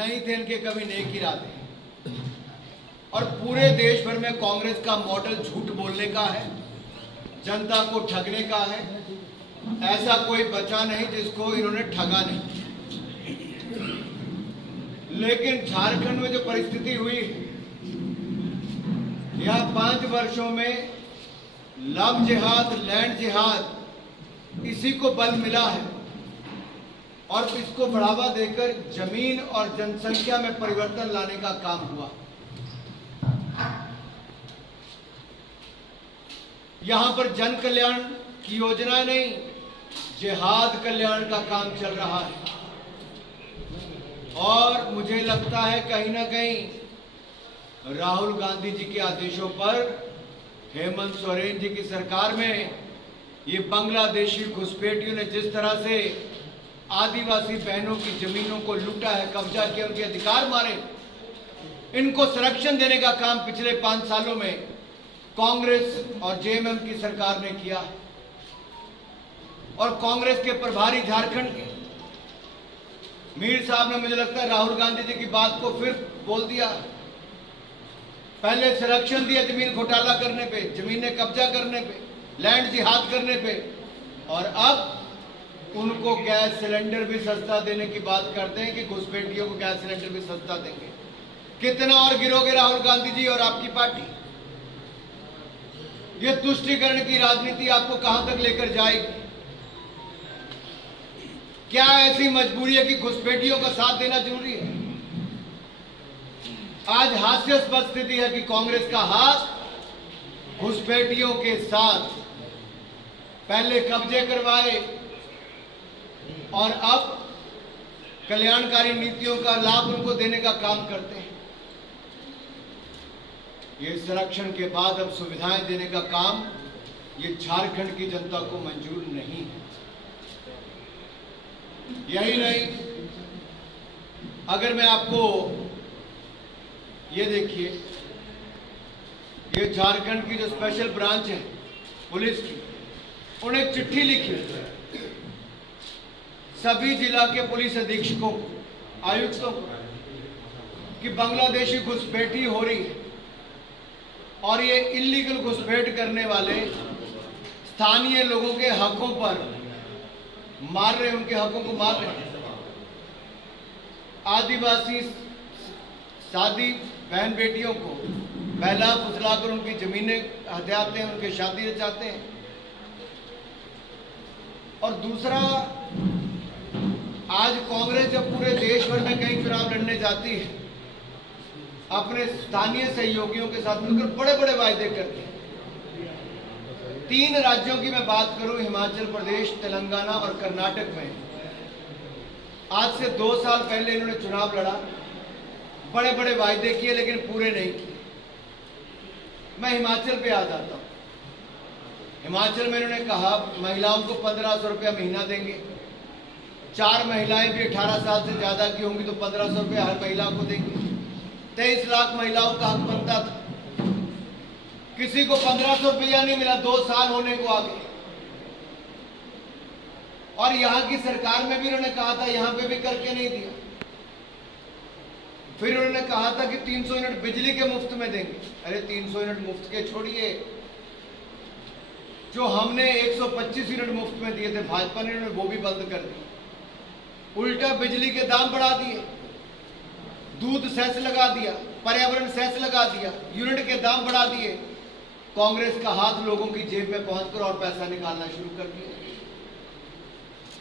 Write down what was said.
नहीं थे इनके कभी नेक इरादे। और पूरे देश भर में कांग्रेस का मॉडल झूठ बोलने का है, जनता को ठगने का है। ऐसा कोई बचा नहीं जिसको इन्होंने ठगा नहीं। लेकिन झारखंड में जो परिस्थिति हुई, यह 5 वर्षों में लव जिहाद, लैंड जिहाद, इसी को बल मिला है और इसको बढ़ावा देकर जमीन और जनसंख्या में परिवर्तन लाने का काम हुआ। यहां पर जन कल्याण की योजना नहीं, जिहाद कल्याण का काम चल रहा है। और मुझे लगता है कहीं ना कहीं राहुल गांधी जी के आदेशों पर हेमंत सोरेन जी की सरकार में ये बांग्लादेशी घुसपैठियों ने जिस तरह से आदिवासी बहनों की जमीनों को लूटा है, कब्जा किया, उनके अधिकार मारे, इनको संरक्षण देने का काम पिछले 5 सालों में कांग्रेस और जेएमएम की सरकार ने किया। और कांग्रेस के प्रभारी झारखंड के मीर साहब ने, मुझे लगता है, राहुल गांधी जी की बात को फिर बोल दिया। पहले संरक्षण दिया जमीन घोटाला करने पे, जमीनें कब्जा करने पे, लैंड जिहाद करने पे, और अब उनको गैस सिलेंडर भी सस्ता देने की बात करते हैं कि घुसपैठियों को गैस सिलेंडर भी सस्ता देंगे। कितना और गिरोगे राहुल गांधी जी और आपकी पार्टी? ये तुष्टीकरण की राजनीति आपको कहां तक लेकर जाएगी? क्या ऐसी मजबूरी है कि घुसपैठियों का साथ देना जरूरी है? आज हास्यास्पद स्थिति है कि कांग्रेस का हाथ घुसपैठियों के साथ, पहले कब्जे करवाए और अब कल्याणकारी नीतियों का लाभ उनको देने का काम करते हैं। ये संरक्षण के बाद अब सुविधाएं देने का काम ये झारखंड की जनता को मंजूर नहीं है। यही नहीं, अगर मैं आपको ये देखिए, ये झारखंड की जो स्पेशल ब्रांच है पुलिस की, उन्हें एक चिट्ठी लिखी सभी जिला के पुलिस अधीक्षकों को, आयुक्तों को, कि बांग्लादेशी घुसपैठी हो रही है और ये इलीगल घुसपैठ करने वाले स्थानीय लोगों के हकों पर मार रहे, उनके हकों को मार रहे हैं। आदिवासी शादी बहन बेटियों को बहला फुसलाकर उनकी जमीनें हथियाते हैं, उनके शादी रचाते हैं। और दूसरा, आज कांग्रेस जब पूरे देश भर में कहीं चुनाव लड़ने जाती है, अपने स्थानीय सहयोगियों के साथ मिलकर बड़े बड़े वायदे करती है। 3 राज्यों की मैं बात करूं, हिमाचल प्रदेश, तेलंगाना और कर्नाटक में आज से 2 साल पहले इन्होंने चुनाव लड़ा, बड़े बड़े वायदे किए लेकिन पूरे नहीं किए। मैं हिमाचल पे आ जाता हूं। हिमाचल में इन्होंने कहा महिलाओं को 1500 रुपया महीना देंगे। 4 महिलाएं भी 18 साल से ज्यादा की होंगी तो 1500 रुपया हर महिला को देंगे। 23 लाख महिलाओं का हक बनता था। किसी को 1500 रुपया नहीं मिला, 2 साल होने को आ गए। और यहां की सरकार में भी इन्होंने कहा था, यहां पे भी करके नहीं दिया। फिर उन्होंने कहा था कि 300 यूनिट बिजली के मुफ्त में देंगे। अरे 300 यूनिट मुफ्त के छोड़िए, जो हमने 125 यूनिट मुफ्त में दिए थे भाजपा ने, वो भी बंद कर दिए। उल्टा बिजली के दाम बढ़ा दिए, दूध सेस लगा दिया, पर्यावरण सेस लगा दिया, यूनिट के दाम बढ़ा दिए। कांग्रेस का हाथ लोगों की जेब में पहुंचकर और पैसा निकालना शुरू कर दिया।